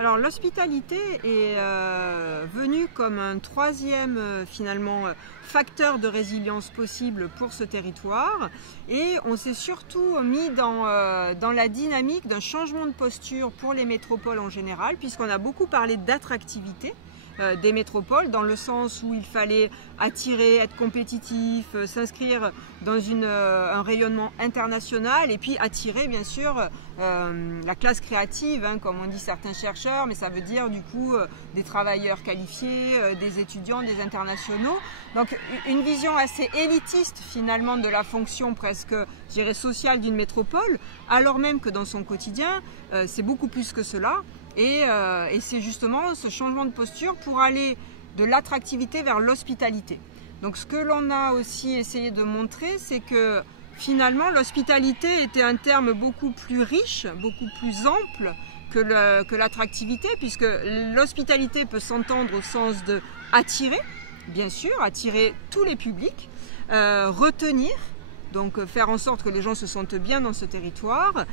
Alors l'hospitalité est venue comme un troisième finalement facteur de résilience possible pour ce territoire, et on s'est surtout mis dans la dynamique d'un changement de posture pour les métropoles en général, puisqu'on a beaucoup parlé d'attractivité des métropoles, dans le sens où il fallait attirer, être compétitif, s'inscrire dans un rayonnement international, et puis attirer bien sûr la classe créative, hein, comme on dit certains chercheurs, mais ça veut dire du coup des travailleurs qualifiés, des étudiants, des internationaux. Donc une vision assez élitiste finalement de la fonction presque, je dirais, sociale d'une métropole, alors même que dans son quotidien, c'est beaucoup plus que cela. Et c'est justement ce changement de posture pour aller de l'attractivité vers l'hospitalité. Donc ce que l'on a aussi essayé de montrer, c'est que finalement l'hospitalité était un terme beaucoup plus riche, beaucoup plus ample que l'attractivité, puisque l'hospitalité peut s'entendre au sens de attirer, bien sûr, attirer tous les publics, retenir, donc faire en sorte que les gens se sentent bien dans ce territoire,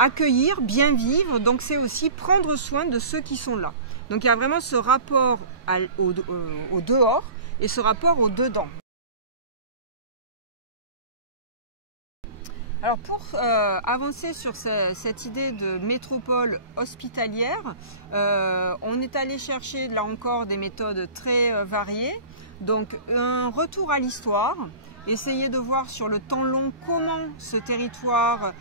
accueillir, bien vivre, donc c'est aussi prendre soin de ceux qui sont là. Donc il y a vraiment ce rapport au dehors et ce rapport au dedans. Alors pour avancer sur cette idée de métropole hospitalière, on est allé chercher là encore des méthodes très variées. Donc un retour à l'histoire, essayer de voir sur le temps long comment ce territoire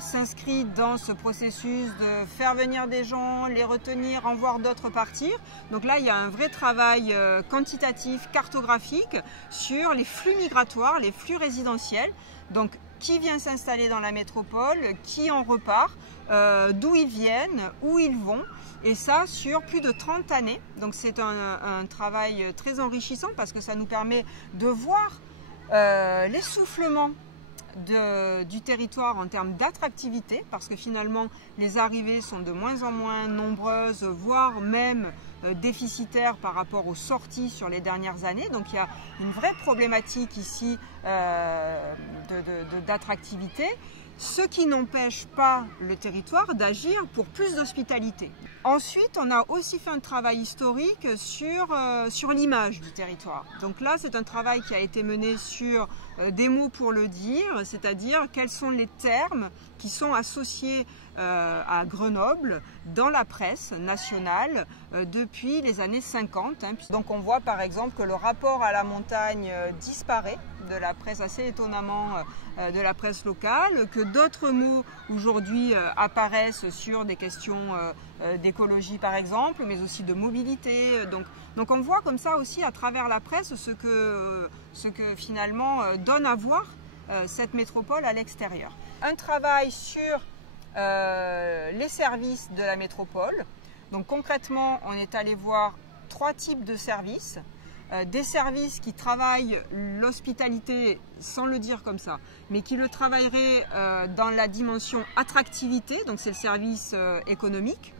s'inscrit dans ce processus de faire venir des gens, les retenir, en voir d'autres partir. Donc là, il y a un vrai travail quantitatif, cartographique sur les flux migratoires, les flux résidentiels. Donc qui vient s'installer dans la métropole, qui en repart, d'où ils viennent, où ils vont. Et ça sur plus de 30 années. Donc c'est un travail très enrichissant parce que ça nous permet de voir l'essoufflement du territoire en termes d'attractivité, parce que finalement les arrivées sont de moins en moins nombreuses, voire même déficitaires par rapport aux sorties sur les dernières années. Donc il y a une vraie problématique ici d'attractivité, ce qui n'empêche pas le territoire d'agir pour plus d'hospitalité. Ensuite, on a aussi fait un travail historique sur l'image du territoire. Donc là, c'est un travail qui a été mené sur des mots pour le dire, c'est-à-dire quels sont les termes qui sont associés à Grenoble dans la presse nationale depuis les années 50. Donc on voit par exemple que le rapport à la montagne disparaît de la presse, assez étonnamment de la presse locale, que d'autres mots aujourd'hui apparaissent sur des questions d'écologie par exemple, mais aussi de mobilité. Donc on voit comme ça aussi à travers la presse ce que finalement donne à voir cette métropole à l'extérieur. Un travail sur les services de la métropole. Donc concrètement, on est allé voir 3 types de services. Des services qui travaillent l'hospitalité, sans le dire comme ça, mais qui le travailleraient dans la dimension attractivité, donc c'est le service économique,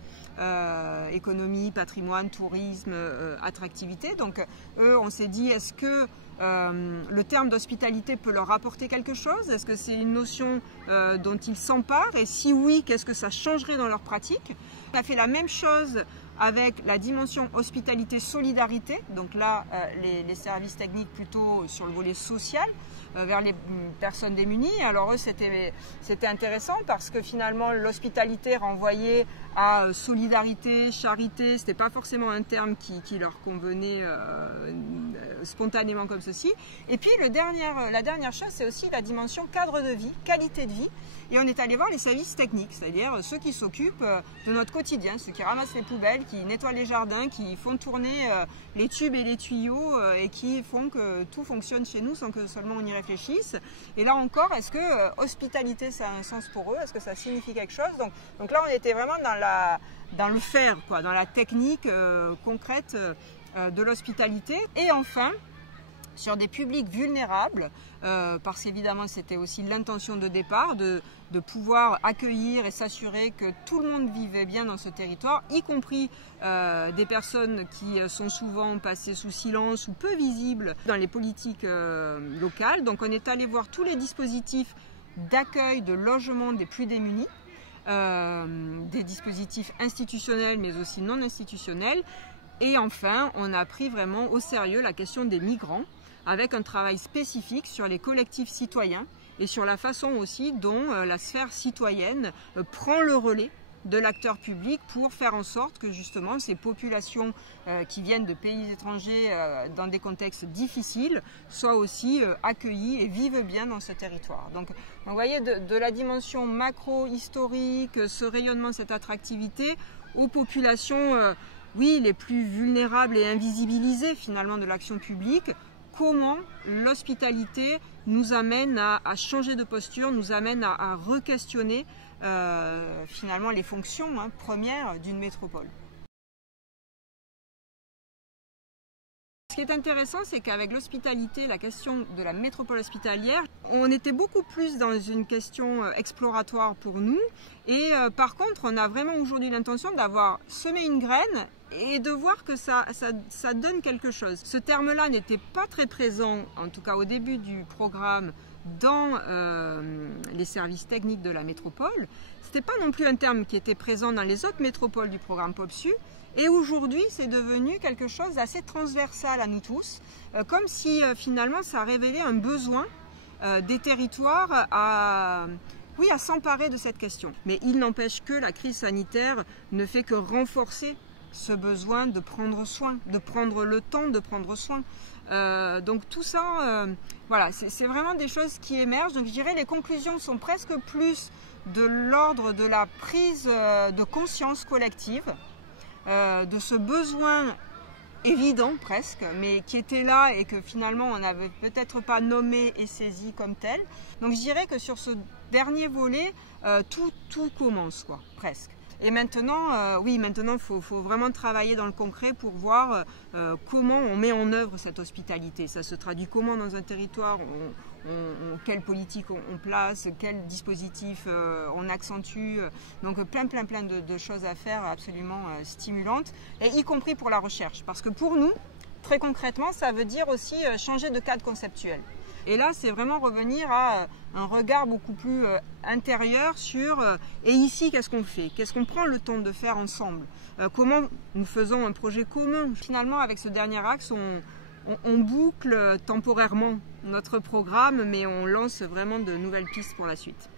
économie, patrimoine, tourisme, attractivité. Donc eux, on s'est dit, est-ce que le terme d'hospitalité peut leur apporter quelque chose? Est-ce que c'est une notion dont ils s'emparent? Et si oui, qu'est-ce que ça changerait dans leur pratique? On a fait la même chose avec la dimension hospitalité-solidarité, donc là les services techniques plutôt sur le volet social, vers les personnes démunies. Alors eux, c'était intéressant parce que finalement l'hospitalité renvoyait à solidarité, charité, c'était pas forcément un terme qui leur convenait spontanément comme ceci. Et puis la dernière chose, c'est aussi la dimension cadre de vie, qualité de vie. Et on est allé voir les services techniques, c'est-à-dire ceux qui s'occupent de notre quotidien, ceux qui ramassent les poubelles, qui nettoient les jardins, qui font tourner les tubes et les tuyaux et qui font que tout fonctionne chez nous sans que seulement on y réfléchisse. Et là encore, est-ce que hospitalité, ça a un sens pour eux? Est-ce que ça signifie quelque chose? Donc là, on était vraiment dans le faire, quoi, dans la technique concrète de l'hospitalité. Et enfin, sur des publics vulnérables, parce qu'évidemment c'était aussi l'intention de départ de pouvoir accueillir et s'assurer que tout le monde vivait bien dans ce territoire, y compris des personnes qui sont souvent passées sous silence ou peu visibles dans les politiques locales. Donc on est allé voir tous les dispositifs d'accueil, de logement des plus démunis, des dispositifs institutionnels mais aussi non institutionnels. Et enfin, on a pris vraiment au sérieux la question des migrants, avec un travail spécifique sur les collectifs citoyens et sur la façon aussi dont la sphère citoyenne prend le relais de l'acteur public pour faire en sorte que justement ces populations qui viennent de pays étrangers dans des contextes difficiles soient aussi accueillies et vivent bien dans ce territoire. Donc vous voyez, de la dimension macro-historique, ce rayonnement, cette attractivité, aux populations oui, les plus vulnérables et invisibilisées finalement de l'action publique, comment l'hospitalité nous amène à changer de posture, nous amène à re-questionner finalement les fonctions premières d'une métropole. Ce qui est intéressant, c'est qu'avec l'hospitalité, la question de la métropole hospitalière, on était beaucoup plus dans une question exploratoire pour nous. Et par contre, on a vraiment aujourd'hui l'intention d'avoir semé une graine et de voir que ça donne quelque chose. Ce terme-là n'était pas très présent, en tout cas au début du programme, dans les services techniques de la métropole. Ce n'était pas non plus un terme qui était présent dans les autres métropoles du programme POPSU. Et aujourd'hui, c'est devenu quelque chose d'assez transversal à nous tous, comme si finalement ça révélait un besoin des territoires à s'emparer de cette question. Mais il n'empêche que la crise sanitaire ne fait que renforcer ce besoin de prendre soin, de prendre le temps de prendre soin. Donc tout ça, voilà, c'est vraiment des choses qui émergent. Donc je dirais les conclusions sont presque plus de l'ordre de la prise de conscience collective, de ce besoin évident presque, mais qui était là et que finalement on n'avait peut-être pas nommé et saisi comme tel. Donc je dirais que sur ce dernier volet, tout commence, quoi, presque. Et maintenant, maintenant, faut vraiment travailler dans le concret pour voir comment on met en œuvre cette hospitalité. Ça se traduit comment dans un territoire, quelle politique on place, quel dispositif on accentue. Donc plein de choses à faire absolument stimulantes, et y compris pour la recherche. Parce que pour nous, très concrètement, ça veut dire aussi changer de cadre conceptuel. Et là, c'est vraiment revenir à un regard beaucoup plus intérieur sur et ici, qu'est-ce qu'on fait? Qu'est-ce qu'on prend le temps de faire ensemble? Comment nous faisons un projet commun? Finalement, avec ce dernier axe, on boucle temporairement notre programme, mais on lance vraiment de nouvelles pistes pour la suite.